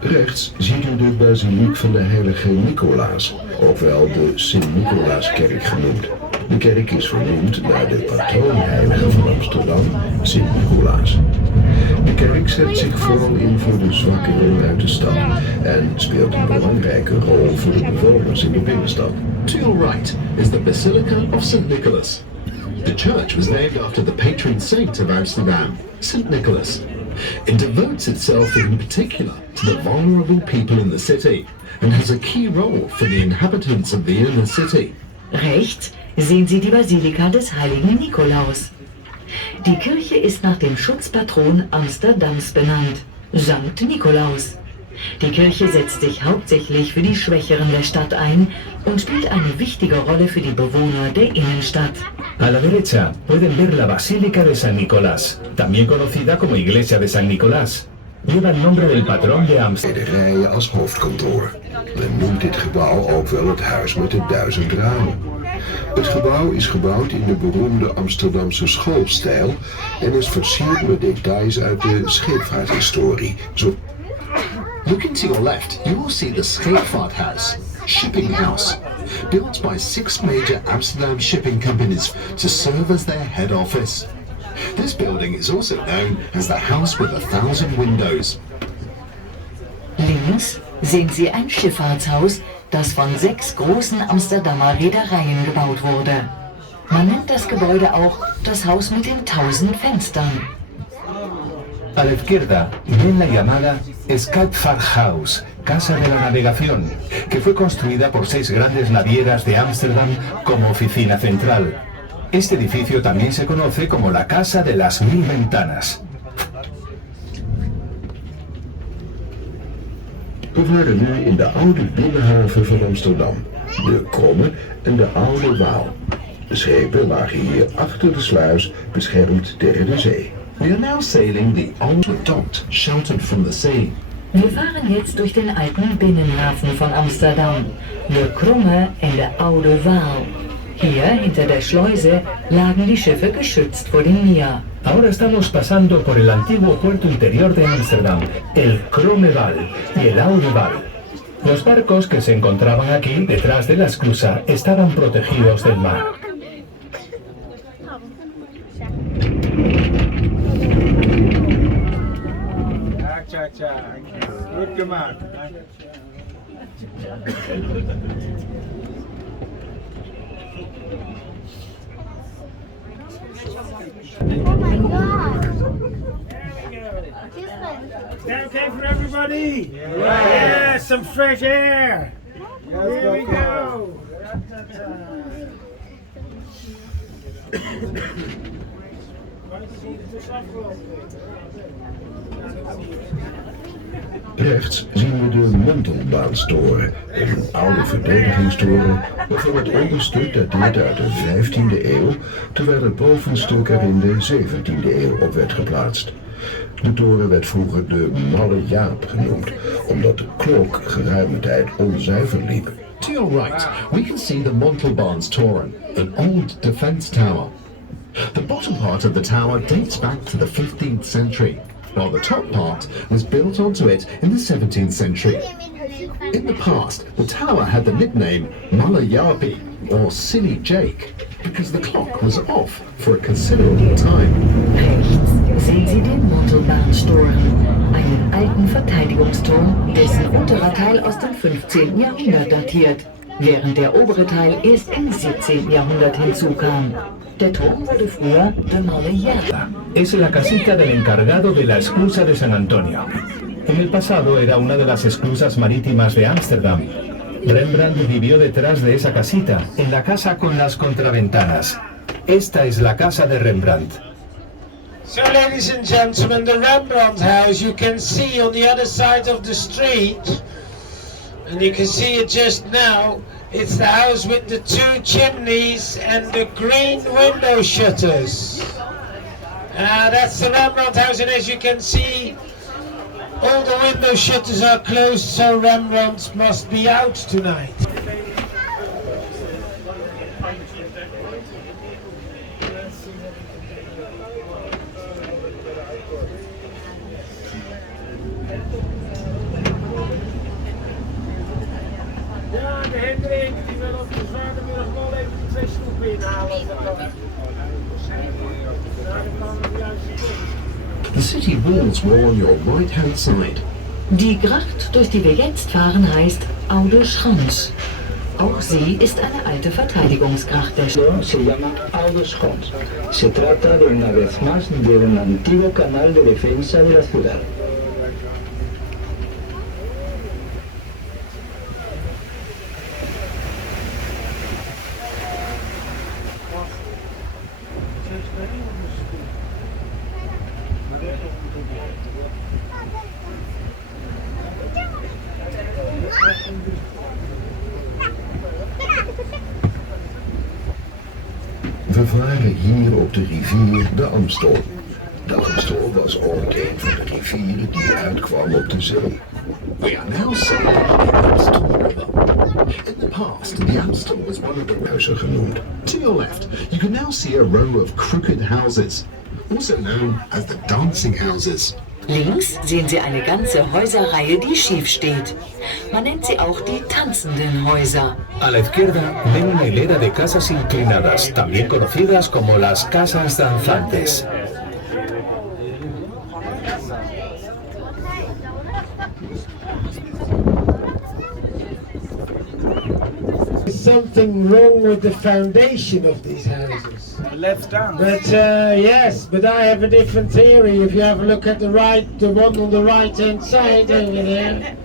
Rechts ziet u de basiliek van de heilige Nicolaas, ook wel de Sint-Nicolaaskerk genoemd. De kerk is vernoemd naar de patroonheilige van Amsterdam, Sint-Nicolaas. De kerk zet zich vooral in voor de zwakkeren uit de stad en speelt een belangrijke rol voor de bewoners in de binnenstad. To your right is the Basilica of St. Nicholas. The church was named after the patron saint of Amsterdam, St. Nicholas. It devotes itself in particular to the vulnerable people in the city and has a key role for the inhabitants of the inner city. Rechts sehen Sie die Basilika des heiligen Nikolaus. Die Kirche ist nach dem Schutzpatron Amsterdams benannt, Sankt Nikolaus. Die Kirche setzt sich hauptsächlich für die Schwächeren der Stadt ein und spielt eine wichtige Rolle für die Bewohner der Innenstadt. A la derecha pueden ver la Basílica de San Nicolás, también conocida como Iglesia de San Nicolás. Lleva el nombre del patrón de Amsterdam. Rijen als hoofdkantoor. Men noemt dit gebouw ook wel het huis met de 1000 ramen. Het gebouw is gebouwd in de beroemde Amsterdamse schoolstijl en is versierd met details uit de scheepvaarthistorie. Looking to your left, you will see the Fahrt house, shipping house, built by 6 major Amsterdam shipping companies to serve as their head office. This building is also known as the house with 1000 windows. Links sehen Sie ein Schifffahrtshaus, das von 6 großen Amsterdamer Reedereien gebaut wurde. Man nennt das Gebäude auch das Haus mit den 1000 Fenstern. A la izquierda ven la llamada Fahrt House, Casa de la Navegación, que fue construida por 6 grandes navieras de Amsterdam como oficina central. Este edificio también se conoce como la Casa de las 1000 Ventanas. We varen nu in de oude binnenhaven van Amsterdam, de Kromme en de Oude Waal. De schepen lagen hier achter de sluis, beschermd tegen de zee. We are now sailing the Also Docked, sheltered from the sea. Wir fahren jetzt durch den alten Binnenhafen von Amsterdam, de Kromme en de Oude Waal. Hier, hinter der Schleuse, lagen die Schiffe geschützt vor dem Meer. Ahora estamos pasando por el antiguo puerto interior de Ámsterdam, el Kromme-Wal y el Oude-Wal. Los barcos que se encontraban aquí, detrás de la esclusa, estaban protegidos del mar. Goed gemaakt. Oh my god! Is that okay for everybody? Yeah, some fresh air. Here we go. Rechts zien we de Montelbaanstoren, een oude verdedigingstoren waarvan het onderstuk dateert uit de 15e eeuw, terwijl het bovenstuk er in de 17e eeuw op werd geplaatst. De toren werd vroeger de Malle Jaap genoemd, omdat de klok geruime tijd onzuiver liep. To your right, we can see the Montelbaanstoren, an old defense tower. The bottom part of the tower dates back to the 15th century, while the top part was built onto it in the 17th century. In the past, the tower had the nickname Malle Jaapie, or Silly Jake, because the clock was off for a considerable time. Rechts sehen Sie den Montelbaanstoren, einen alten Verteidigungsturm, dessen unterer Teil aus dem 15. Jahrhundert datiert, während der obere Teil erst im 17. Jahrhundert hinzukam. Der Turm wurde früher de Malle Jaap. Es la casita del encargado de la esclusa de San Antonio. En el pasado era una de las esclusas marítimas de Ámsterdam. Rembrandt vivió detrás de esa casita, en la casa con las contraventanas. Esta es la casa de Rembrandt. So, ladies and gentlemen, the Rembrandt house you can see on the other side of the street, and you can see it just now. It's the house with the 2 chimneys and the green window shutters. That's the Rembrandt house, and as you can see, all the window shutters are closed, so Rembrandt must be out tonight. Ja, de Hendrik, die wil op de zaterdagmiddag wel even die 2 stoepen inhalen. The city walls were on your right-hand side. Die Gracht, durch die wir jetzt fahren, heißt Also Los. Auch sie ist eine alte Verteidigungsgracht der Stadt. Se llama Also Los. Se trata de una vez más de un antiguo canal de defensa de la ciudad. We varen hier op de rivier de Amstel. De Amstel was ooit een van de rivieren die uitkwam op de zee. We are now sailing the Amstel River. In the past, the Amstel was one of the Huizen genoemd. To your left, you can now see a row of crooked houses, also known as the dancing houses. Links sehen Sie eine ganze Häuserreihe, die schief steht. Man nennt sie auch die tanzenden Häuser. A la izquierda ven una hilera de casas inclinadas, también conocidas como las casas danzantes. There's something wrong with the foundation of these houses. Left down. But yes, but I have a different theory. If you have a look at the one on the right-hand side over there.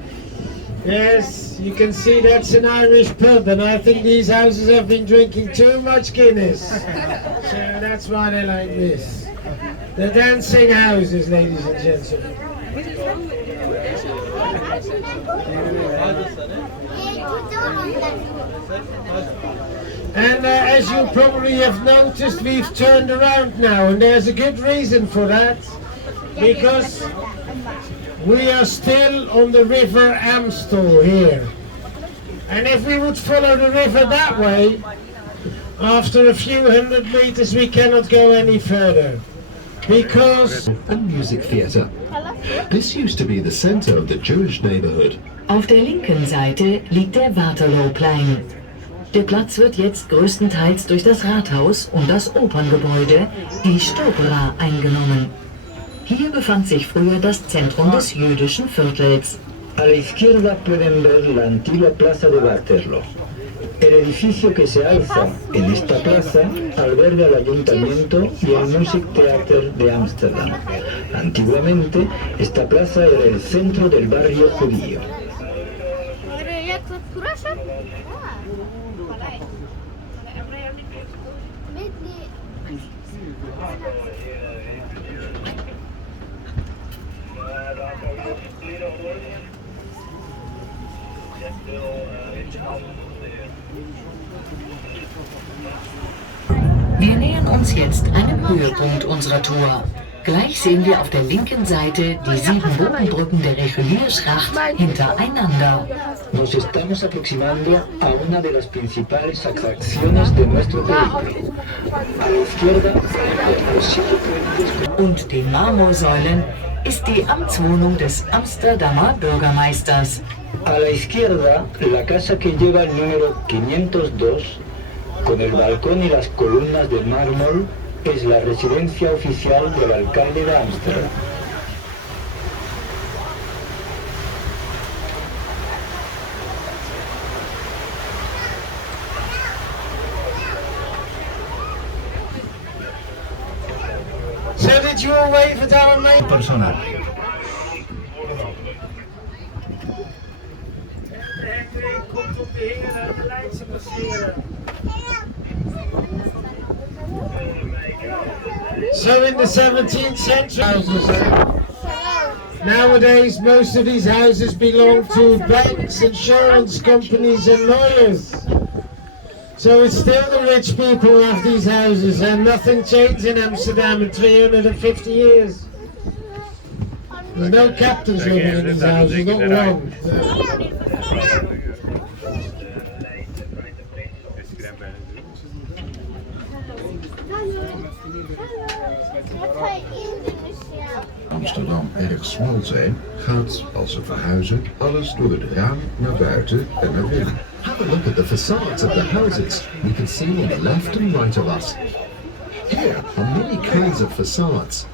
Yes, you can see that's an Irish pub, and I think these houses have been drinking too much Guinness. So that's why they like this. The dancing houses, ladies and gentlemen. And as you probably have noticed, we've turned around now, and there's a good reason for that, because we are still on the river Amstel here. And if we would follow the river that way, after a few hundred meters we cannot go any further. Because... A music theatre. This used to be the center of the Jewish neighborhood. Auf der linken Seite liegt der Waterloo-Plein. Der Platz wird jetzt größtenteils durch das Rathaus und das Operngebäude, die Stopera, eingenommen. Hier befand sich früher das Zentrum des jüdischen Viertels. A la izquierda pueden ver la antigua plaza de Waterloo. El edificio que se alza en esta plaza alberga el ayuntamiento y el Music Theater de Amsterdam. Antiguamente, esta plaza era el centro del barrio judío. Wir nähern uns jetzt einem Höhepunkt unserer Tour. Gleich sehen wir auf der linken Seite die 7 Bogenbrücken der Richelieu-Schacht hintereinander. Nos estamos aproximando a una de las principales atracciones de nuestro periplo. A la izquierda, los 7 puentes. Und den Marmorsäulen ist die Amtswohnung des Amsterdamer Bürgermeisters. A la izquierda, la casa que lleva el número 502, con el balcón y las columnas de mármol, es la residencia oficial del alcalde de Ámsterdam. So did you all wave at our main Personal. komt op de heren de Leidse passeren. So in the 17th century houses, nowadays most of these houses belong to banks, insurance companies and lawyers. So it's still the rich people who have these houses, and nothing changed in Amsterdam in 350 years. There's no captains living in these houses, not wrong. Amsterdam erg smal zijn, gaat, als ze verhuizen, alles door het raam naar buiten en naar binnen. Have a look at the facades of the houses we can see on the left and right of us. Here are many kinds of facades,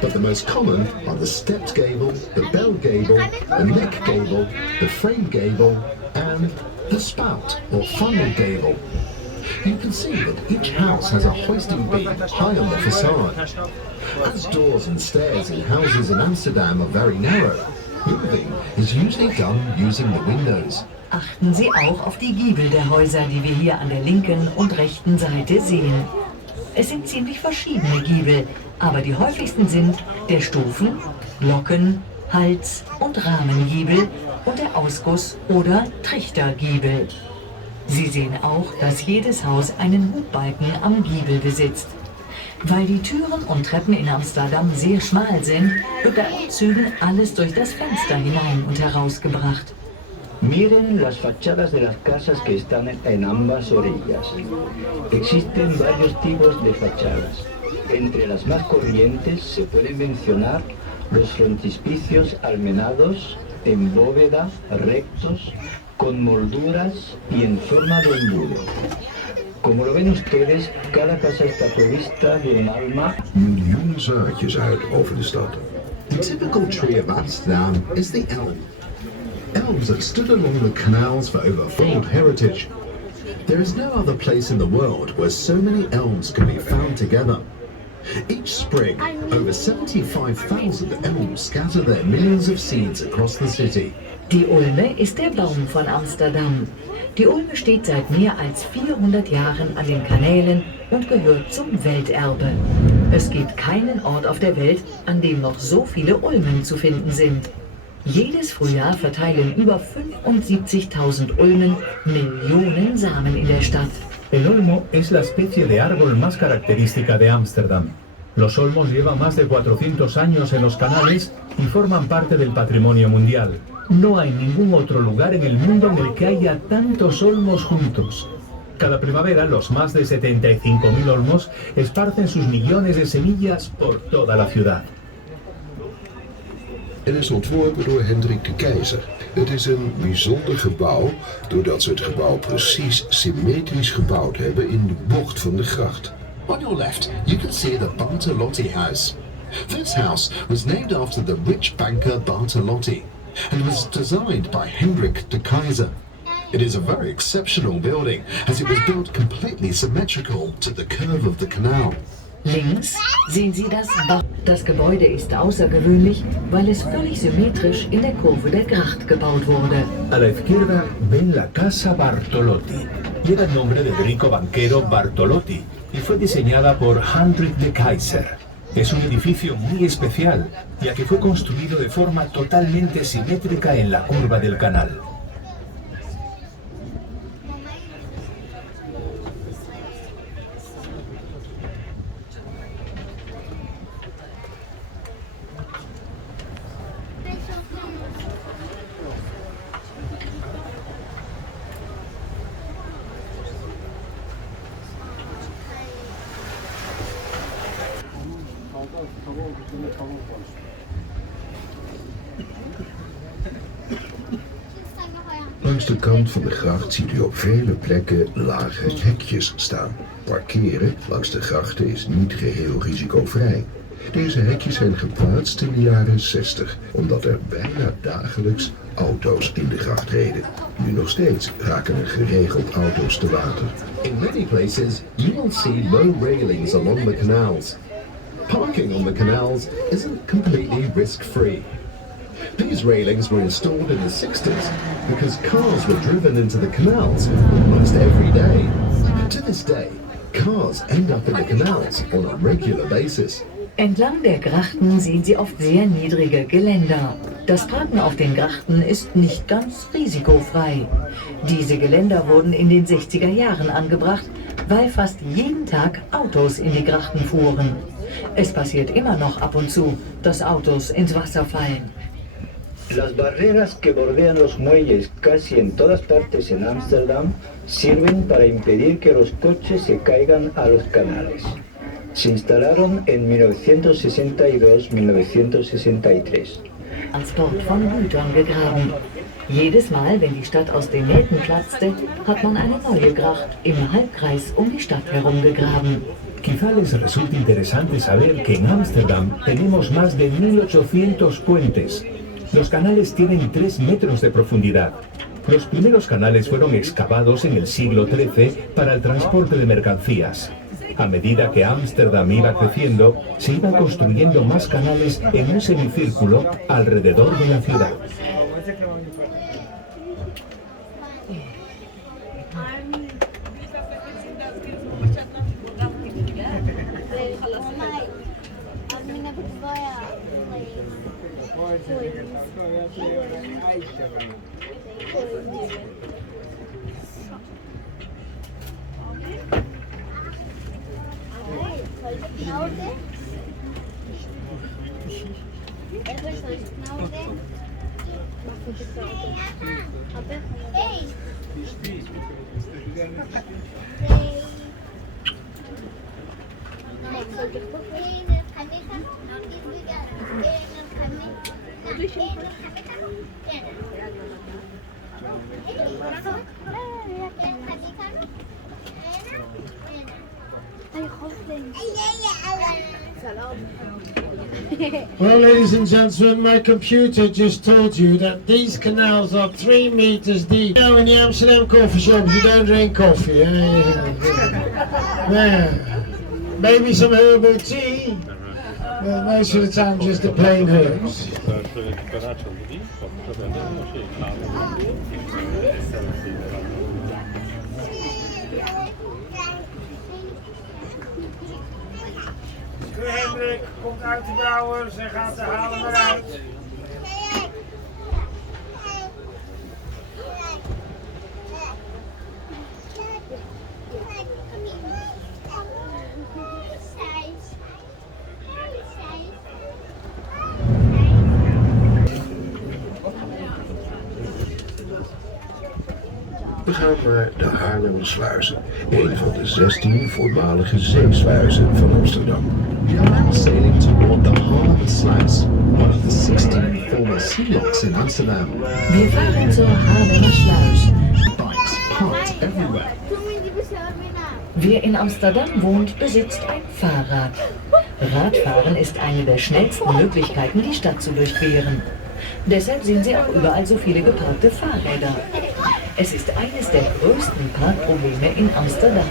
but the most common are the stepped gable, the bell gable, the neck gable, the frame gable, and the spout or funnel gable. You can see that each house has a hoisting beam high on the facade. As doors and stairs in houses in Amsterdam are very narrow, moving is usually done using the windows. Achten Sie auch auf die Giebel der Häuser, die wir hier an der linken und rechten Seite sehen. Es sind ziemlich verschiedene Giebel, aber die häufigsten sind der Stufen-, Glocken-, Hals- und Rahmengiebel und der Ausguss- oder Trichtergiebel. Sie sehen auch, dass jedes Haus einen Hubbalken am Giebel besitzt. Weil die Türen und Treppen in Amsterdam sehr schmal sind, wird bei Umzügen alles durch das Fenster hinein und herausgebracht. Miren las fachadas de las casas que están en ambas orillas. Existen varios tipos de fachadas. Entre las más corrientes se pueden mencionar los frontispicios almenados, en bóveda, rectos, con molduras y en forma de embudo. Como lo ven ustedes, cada casa está provista de un alma. Miljoenen zaadjes uit over de stad. The typical tree of Amsterdam is the elm. Elms have stood along the canals for over world heritage. There is no other place in the world where so many elms can be found together. Each spring, over 75,000 elms scatter their millions of seeds across the city. Die Ulme ist der Baum von Amsterdam. Die Ulme steht seit mehr als 400 Jahren an den Kanälen und gehört zum Welterbe. Es gibt keinen Ort auf der Welt, an dem noch so viele Ulmen zu finden sind. Jedes Frühjahr verteilen über 75.000 Ulmen Millionen Samen in der Stadt. El olmo es la especie de árbol más característica de Ámsterdam. Los olmos llevan más de 400 años en los canales y forman parte del patrimonio mundial. No hay ningún otro lugar en el mundo en el que haya tantos olmos juntos. Cada primavera, los más de 75.000 olmos esparcen sus millones de semillas por toda la ciudad. En is ontworpen door Hendrik de Keizer. Het is een bijzonder gebouw doordat ze het gebouw precies symmetrisch gebouwd hebben in de bocht van de gracht. On your left, you can see the Bartolotti house. This house was named after the rich banker Bartolotti and was designed by Hendrik de Keizer. It is a very exceptional building as it was built completely symmetrical to the curve of the canal. Links sehen Sie das Bach. Das Gebäude ist außergewöhnlich, weil es völlig symmetrisch in der Kurve der Gracht gebaut wurde. A la izquierda ven la Casa Bartolotti. Lleva el nombre del rico banquero Bartolotti y fue diseñada por Hendrik de Keizer. Es un edificio muy especial, ya que fue construido de forma totalmente simétrica en la curva del canal. Langs de kant van de gracht ziet u op vele plekken lage hekjes staan. Parkeren langs de grachten is niet geheel risicovrij. Deze hekjes zijn geplaatst in de jaren 60, omdat er bijna dagelijks auto's in de gracht reden. Nu nog steeds raken er geregeld auto's te water. In many places, you will see low railings along the canals. Parking on the canals isn't completely risk-free. These railings were installed in the 60s because cars were driven into the canals almost every day. To this day, cars end up in the canals on a regular basis. Entlang der Grachten sehen Sie oft sehr niedrige Geländer. Das Parken auf den Grachten ist nicht ganz risikofrei. Diese Geländer wurden in den 60er Jahren angebracht, weil fast jeden Tag Autos in die Grachten fuhren. Es passiert immer noch ab und zu, dass Autos ins Wasser fallen. Las barreras que bordean los muelles casi en todas partes en Ámsterdam sirven para impedir que los coches se caigan a los canales. Se instalaron en 1962-1963. Transport von Gütern gegraben. Jedes Mal, wenn die Stadt aus den Nähten platzte, hat man eine neue Gracht im Halbkreis um die Stadt herum gegraben. Quizá les resulte interesante saber que en Ámsterdam tenemos más de 1800 puentes. Los canales tienen 3 metros de profundidad. Los primeros canales fueron excavados en el siglo XIII para el transporte de mercancías. A medida que Ámsterdam iba creciendo, se iban construyendo más canales en un semicírculo alrededor de la ciudad. Well, ladies and gentlemen, my computer just told you that these canals are 3 meters deep. You know, in the Amsterdam coffee shops, you don't drink coffee. Yeah. Maybe some herbal tea, but most of the time just the plain herbs. Hendrik komt uit de brouwers en gaat de halen maar uit. We gaan naar de Haarlemmersluizen, een van de 16 voormalige zeesluizen van Amsterdam. We are now sailing toward the Haarlemmersluis, one of the 16 former sea locks in Amsterdam. Wir fahren zur Haarlemmersluis. Bikes parked everywhere. Wer in Amsterdam wohnt, besitzt ein Fahrrad. Radfahren ist eine der schnellsten Möglichkeiten, die Stadt zu durchqueren. Deshalb sehen Sie auch überall so viele geparkte Fahrräder. Es ist eines der größten Parkprobleme in Amsterdam.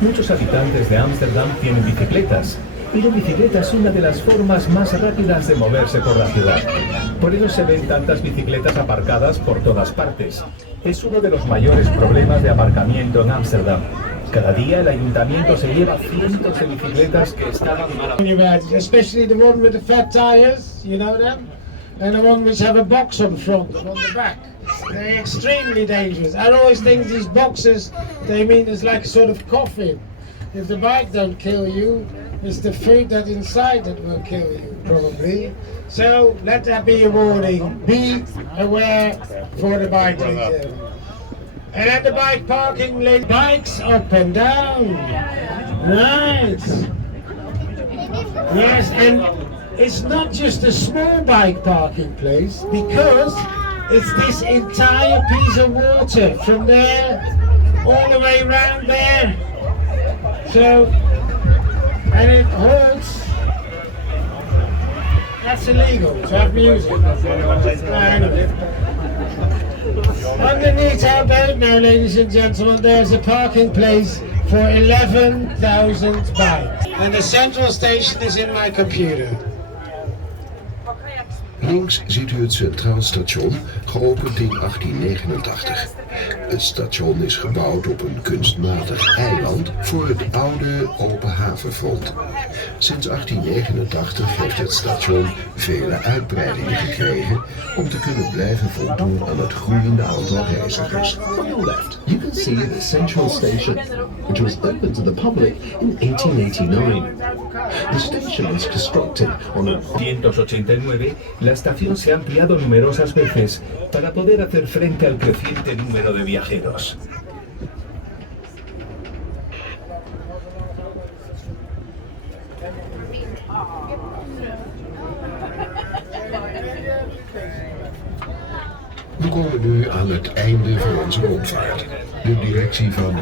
Muchos habitantes de Ámsterdam tienen bicicletas, y la bicicleta es una de las formas más rápidas de moverse por la ciudad. Por eso se ven tantas bicicletas aparcadas por todas partes. Es uno de los mayores problemas de aparcamiento en Ámsterdam. Cada día el ayuntamiento se lleva cientos de bicicletas que estaban mal. Especially the one with the fat tires, you know them? And the one which have a box on front and on the back. They're extremely dangerous. I always think these boxes, they mean it's like a sort of coffin. If the bike don't kill you, it's the food that inside that will kill you, probably. So let that be a warning. Be aware for the bike. And at the bike parking, bikes up and down. Right. Yes, and it's not just a small bike parking place, because it's this entire piece of water from there all the way around there. So, and it holds. That's illegal to have music. Underneath our boat now, ladies and gentlemen, there's a parking place for 11,000 bikes. And the central station is in my computer. Links ziet u het Centraal Station, geopend in 1889. Het station is gebouwd op een kunstmatig eiland voor het oude open havenfront. Sinds 1889 heeft het station vele uitbreidingen gekregen om te kunnen blijven voldoen aan het groeiende aantal reizigers. On your left, you can see the Central Station, which was opened to the public in 1889. The station was constructed on a 1989, la estación se ha ampliado numerosas veces para poder hacer frente al creciente número de viajeros. We komen nu aan het einde van onze rondvaart. De directie van